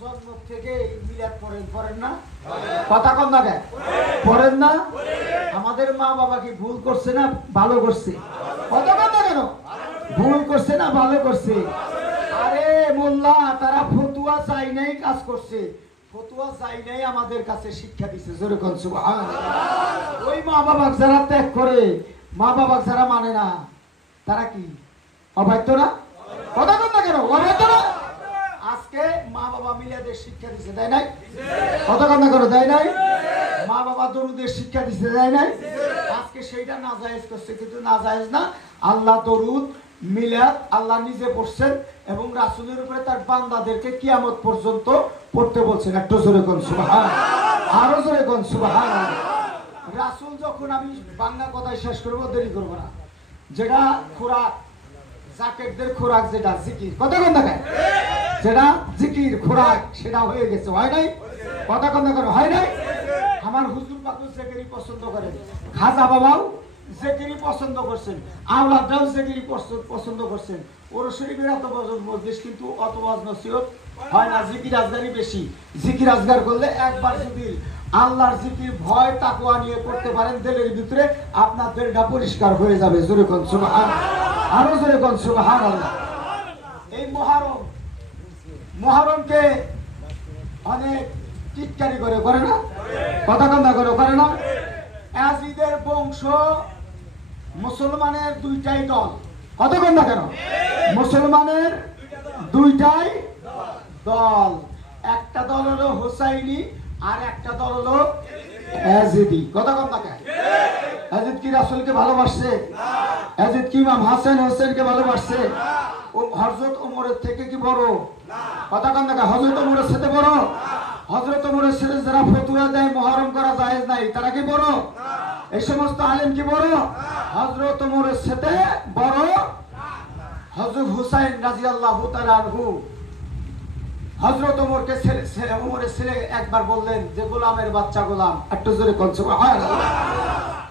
জন্ম থেকে মিলাদ পড়েন না? কথা কম না কেন পড়েন না? আমাদের মা বাবা কি ভুল করছে না ভালো করছে? কথা কম না কেন? ভুল করছে না ভালো করছে? আরে মোল্লা, তারা ফতুয়া চাই নাই কাজ করছে, ফতুয়া চাই নাই আমাদের কাছে শিক্ষা দিচ্ছে। জোরে কোন সুবহানাল্লাহ। ওই মা বাবা যারা ত্যাগ করে, মা বাবা যারা মানে না, তারা কি অবাধ্য না? কথা কম না কেন? অবাধ্য না? আজকে মা বাবা মিলাদের শিক্ষা দিচ্ছে, দেয় নাই? কথা কম না কেন? দেয় নাই? মা বাবা দরুদের শিক্ষা দিচ্ছে, দেয় নাই? আজকে সেইটা নাজায়েজ করছে, কিন্তু নাজায়েজ না। আল্লাহ দরুদ মিলাদ আল্লাহ নিজে পড়ছেন এবং রাসূলের উপরে তার বান্দাদেরকে কিয়ামত পর্যন্ত পড়তে বলছেন। একটু জোরে কোন সুবহানাল্লাহ, আরো জোরে কোন সুবহানাল্লাহ। রাসূল যখন, আমি বাংলা কথায় শেষ করব, দেরি করব না, যেটা খোরাক, জাকেরদের খোরাক যেটা জিকির, কথা কম না কেন? যেটা জিকির খোরাক, সেটা হয়ে গেছে, হয় নাই? কথা কম না কেন? হয় নাই? আমার হুজুর পাকুর জিকিরি পছন্দ করেন, খাজা বাবাও জিকিরি পছন্দ করছেন, আওলাদরাও জিকিরি পছন্দ করছেন। ওর শরীফের এত বছর মজলিস, কিন্তু অত ওয়াজ নসিহত হয় না, জিকির আজগারই বেশি। জিকির আজগার করলে একবার যদি আল্লাহর জিকির ভয় তাকওয়া নিয়ে করতে পারেন দিলের ভিতরে, আপনার দিলটা পরিষ্কার হয়ে যাবে। জোরে কোন সুবহানাল্লাহ, আরো জোরে কোন সুবহানাল্লাহ। এই মুহররমকে অনেক টিটকারি করে না? কথা কম না করে না? ইয়াজিদের বংশ, মুসলমানের দুইটাই দল। কথা কম না কেন? মুসলমানের দুইটাই দল, একটা দল হলো হুসাইনি আর একটা দল হলো ইয়াজিদি। কথা কম না কেন? ইয়াজিদ কি রাসূলকে ভালোবাসছে? ইয়াজিদ কি ইমাম হাসান হোসেনকে ভালোবাসছে? ও হযরত ওমরের থেকে কি বড়? কথা কম না কেন? হযরত ওমরের সাথে বড়? হযরত ওমরের সাথে যারা ফতোয়া দেয় মুহররম করা জায়েজ নাই, তারা কি বড়? এই সমস্ত আলেম কি বড়? হযরত ওমরের সাথে বড় হযরত হুসাইন রাদিয়াল্লাহু তাআলা আনহু। হযরত ওমরের ছেলে একবার বললেন যে গোলামের বাচ্চা গোলাম। একটু জোরে কোন সুবহানাল্লাহ।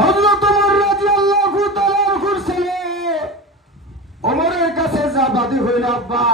হযরত ওমর রাদিয়াল্লাহু তাআলা আনহুর ছেলে ওমরের কাছে যা বাদী হইল, আব্বা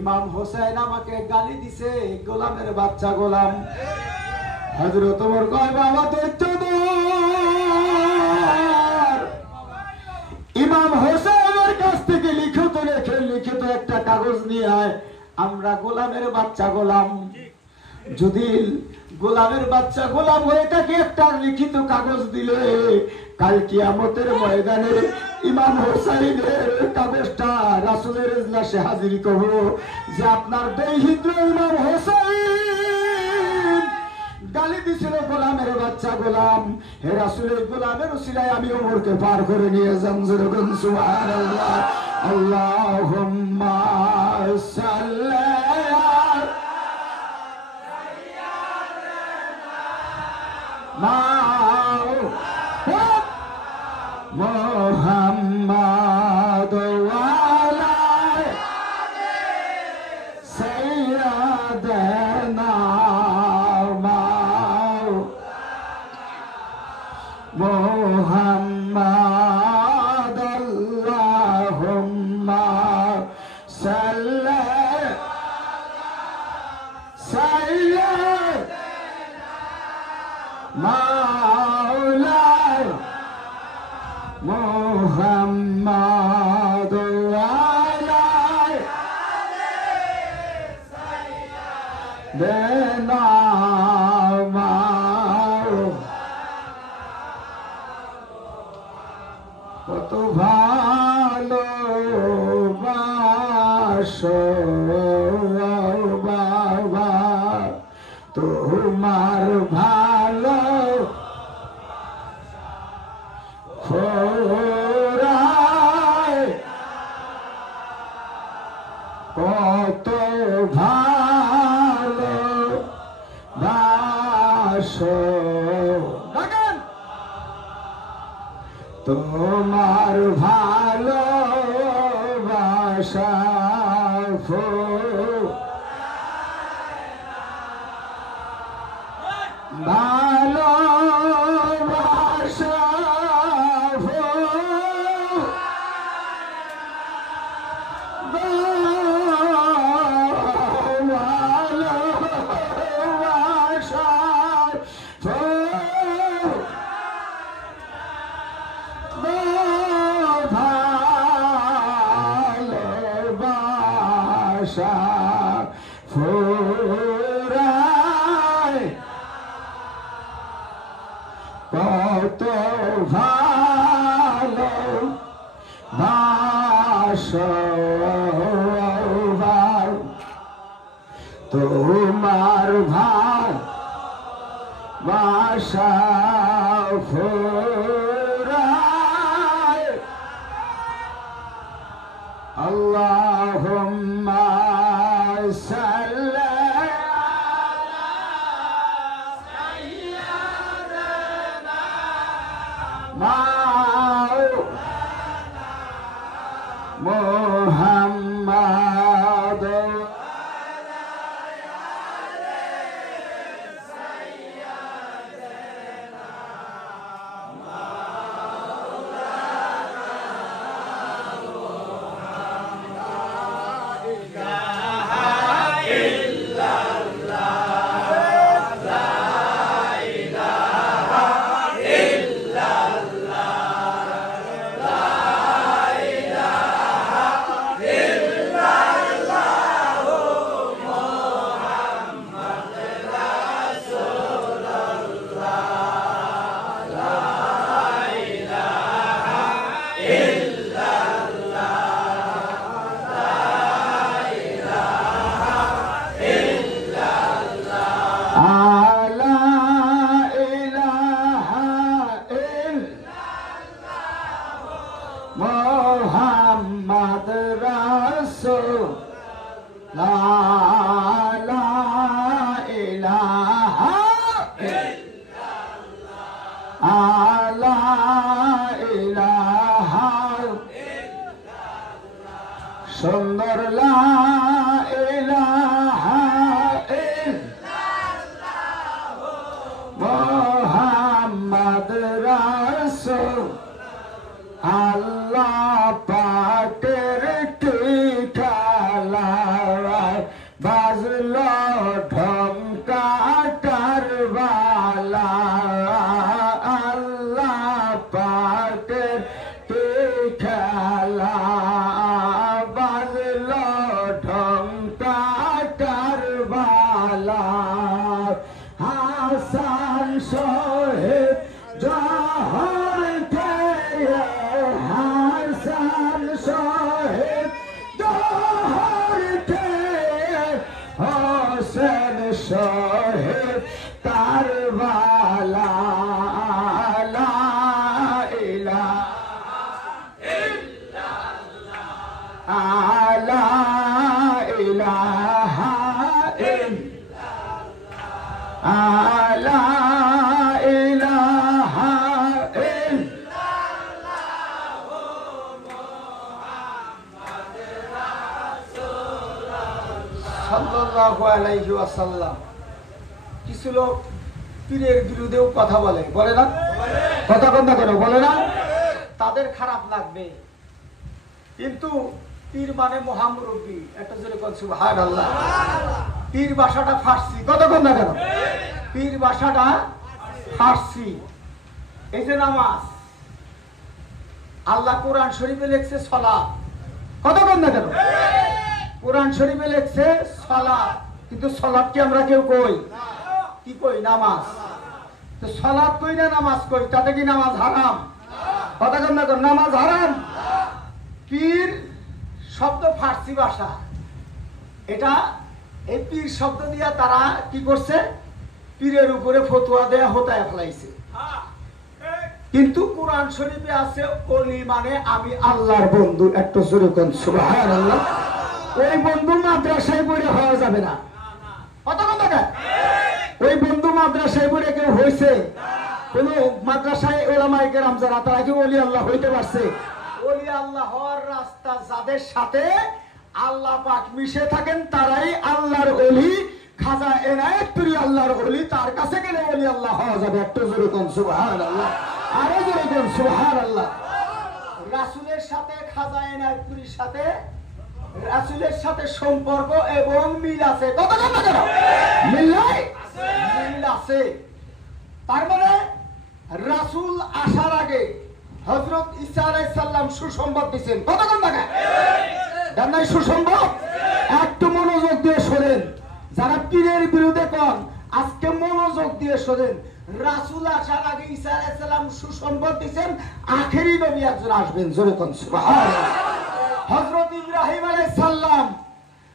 ইমাম হোসেন আমাকে গালি দিছে, গোলামের বাচ্চা গোলাম। হযরত ওমর কয়, বাবা দৈত্য ইমাম হোসেনের কাছ থেকে লিখিত একটা কাগজ নিয়ে আয়, আমরা গোলামের বাচ্চা গোলাম। যদি গোলামের বাচ্চা গোলাম হয়ে থাকে, একটা লিখিত কাগজ দিলে কাল কিয়ামতের ময়দানে ইমাম হোসেনের কাগজটা রাসূলের ইজলাসে হাজির করব যে আপনার দৈহিত্র ইমাম হোসেন গালি দিছিল গোলামের বাচ্চা গোলাম। হে রাসূলের গোলামের উসিলায় আমি ওমরকে পার করে নিয়ে যাম। যেরকম সুবহানাল্লাহ। আল্লাহুম্মা সাল্লি মুহাম্মাদ ওয়ালা সাইয়্যিদানা মুহাম্মাদ। আল্লাহুম্মা সাল্লি সাইয়্যিদানা মুহাম্মাদ ওয়ালা সাইয়্যিদানা। কত ভালোবাসো বাবা তোমার ভালো কত ভালোবাসো তোমার ভালোবাসা ভালোবাসা বাসা ফুরায় কত ভালো বাসা তোমার ভালোবাসা ফুরায় আল্লাহুম্মা সাল্লি আলা সাইয়্যিদিনা মুহাম্মাদ মোহাম্মদ রাসূল লা ইলাহা ইল্লাল্লাহ লা ইলাহা সুন্দর লা ইলাহা ইল্লাল্লাহ মোহাম্মদ রাসূল আল্লাহ পাকের টিকালায় বাজলো ঢংকাটার বালা আল্লাহ পাকের টিকালায় বাজলো ঢংকাটার বালা হাসান শহীদ জহর হাসান শহীদ জহরকে হোসেন শহীদ কারবালা লা ইলাহা ইল্লাল্লাহ লা ইলাহা ইল্লাল্লাহ লা ইলাহা সাল্লাল্লাহু আলাইহি ওয়াসাল্লাম। কিছু লোক পীরের বিরুদ্ধেও কথা বলে, বলে না? কথা কথা কেন বলে না? তাদের খারাপ লাগবে, কিন্তু পীর মানে মহামুরব্বী। একটা জোরে বল সুবহানাল্লাহ। পীর ভাষাটা ফার্সি, কথা কথা কেন? পীর ভাষাটা ফার্সি। এই যে নামাজ, আল্লাহ কোরআন শরীফে লিখছে সালাত, কথা কথা কেন? কোরআন শরীফে লিখছে সালাত, কিন্তু সালাত কি আমরা কেউ কই? কি কই? নামাজ। তো সালাত কই না নামাজ কই, তাতে কি নামাজ হারাম? কথা কেন? নামাজ হারাম। পীর শব্দ ফার্সি ভাষা, এটা এই পীর শব্দ দিয়া তারা কি করছে? পীরের উপরে ফতোয়া দেয়া হতায় ফেলাইছে। কিন্তু কোরআন শরীফে আছে ওলি মানে আমি আল্লাহর বন্ধু। একটু জোরে কোন সুবহানাল্লাহ। ওই বন্ধু মাদ্রাসায় পড়ে হওয়া যাবে না, কথা কথা না। ওই বন্ধু মাদ্রাসায় পড়ে কেউ হয়েছে? কোন মাদ্রাসায় ওলামায়ে কেরাম যারা, তারা কি ওলি আল্লাহ হইতে পারছে? ওলি আল্লাহ হওয়ার রাস্তা যাদের সাথে আল্লাহ পাক মিশে থাকেন তারাই আল্লাহর ওলি। খাজা এনায়েতপুরি আল্লাহর ওলি, তার কাছে গেলে ওলি আল্লাহ হওয়া যাবে। একটু জোরে কোন সুবহানাল্লাহ, আরো জোরে কোন সুবহানাল্লাহ। রাসূলের সাথে খাজা এনায়েতপুরির সাথে রাসূলের সাথে সম্পর্ক এবং মিল আছে, কথা কথা কেন? মিল নাই? মিল আছে। তার মানে রাসূল আসার আগে হযরত ঈসা আলাইহিস সালাম সুসংবাদ দিয়েছেন, কথা কথা কেন? জানাই সুসংবাদ। একটু মনোযোগ দিয়ে শোনেন, যারা পীরের বিরুদ্ধে কন আজকে মনোযোগ দিয়ে শোনেন। রাসূল আসার আগে ঈসা আলাইহিস সালাম সুসংবাদ দিয়েছেন আখেরি নবী একজন আসবেন, জোরে কোন সুবহানাল্লাহ। হযরত ইব্রাহিম আলাইহিস সালাম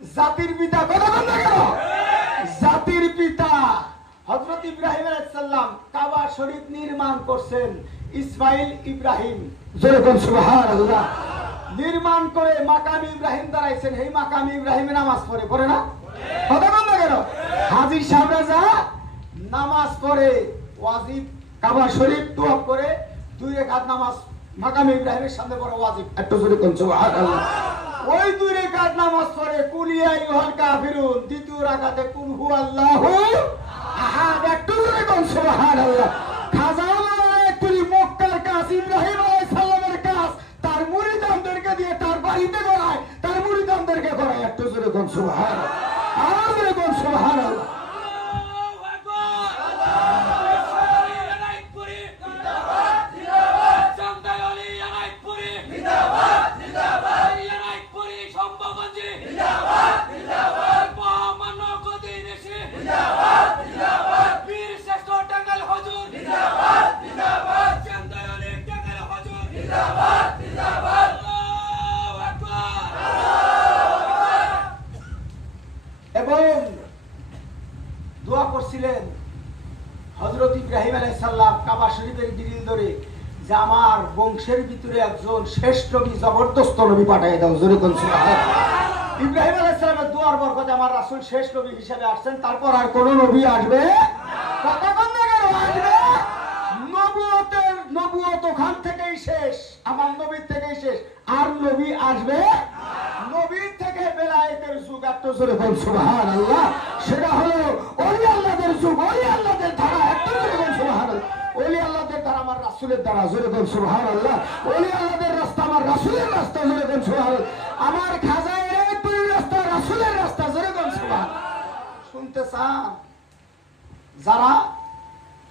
জাতির পিতা, কথা বল না কেন, জাতির পিতা হযরত ইব্রাহিম আলাইহিস সালাম কাবা শরীফ নির্মাণ করছেন, ইসমাইল ইব্রাহিম, জোরে কোন সুবহানাল্লাহ। নির্মাণ করে মাকাম ইব্রাহিম দাঁড়াইছেন, এই মাকাম ইব্রাহিমে নামাজ পড়ে না, কথা বল না কেন। হাজী সাহেবরা যা নামাজ পড়ে ওয়াজিব, কাবা শরীফ তোয়াফ করে 2 রাকাত নামাজ মাকাম ইব্রাহিমের সামনে পড়া ওয়াজিব, একটু জোরে কোন সুবহানাল্লাহ। ওই 2 রাকাত নামাজ পড়ে কুল ইয়া আইয়ুহাল কাফিরুন, দ্বিতীয় রাকাতে কুল হুয়াল্লাহু আহাদ, একটু জোরে কোন সুবহানাল্লাহ। খাজা একটুই মক্কার কাজ, ইব্রাহিম আলাইহিস সালামের কাজ তার মুরিদানদেরকে দিয়ে তার বাড়িতে করায়, তার মুরিদানদেরকে করায়, একটু জোরে কোন সুবহানাল্লাহ, আর জোরে কোন সুবহানাল্লাহ। এবং দোয়া করছিলেন হযরত ইব্রাহিম আলাইহিস সালাম কাবা শরীফের গ্রিল ধরে যে আমার বংশের ভিতরে একজন শ্রেষ্ঠ নবী, জবরদস্ত নবী পাঠিয়ে দাও, জোরে কোন সুবহানাল্লাহ। ইব্রাহিম আলাইহিস সালামের দোয়ার বরকতে আমার রাসূল শেষ নবী হিসেবে আসছেন, তারপর আর কোন নবী আসবে, কথা বল না কেন, আসবে নবুয়ত ওখান থেকেই শেষ, আমার নবীর থেকেই শেষ, আর নবী আসবে নবীর থেকে বেলায়েতের যুগ, একটু জোরে বল সুবহানাল্লাহ। সেটা হলো ওলি আল্লাহদের যুগ, ওলি আল্লাহদের ধারা, একটু জোরে বল সুবহানাল্লাহ। ওলি আল্লাহদের ধারা আমার রাসূলের ধারা, জোরে বল সুবহানাল্লাহ। ওলি আল্লাহদের রাস্তা আমার রাসূলের রাস্তা, জোরে বল সুবহানাল্লাহ। আমার খাজায়ের দুই রাস্তা রাসূলের রাস্তা, জোরে বল সুবহানাল্লাহ। শুনতে চান যারা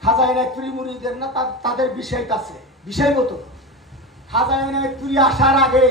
খাজাইনাতুরি মুরিদের না, তাদের বিষয়টা আছে, বিষয়গত খাজাইনাতুরি আসার আগে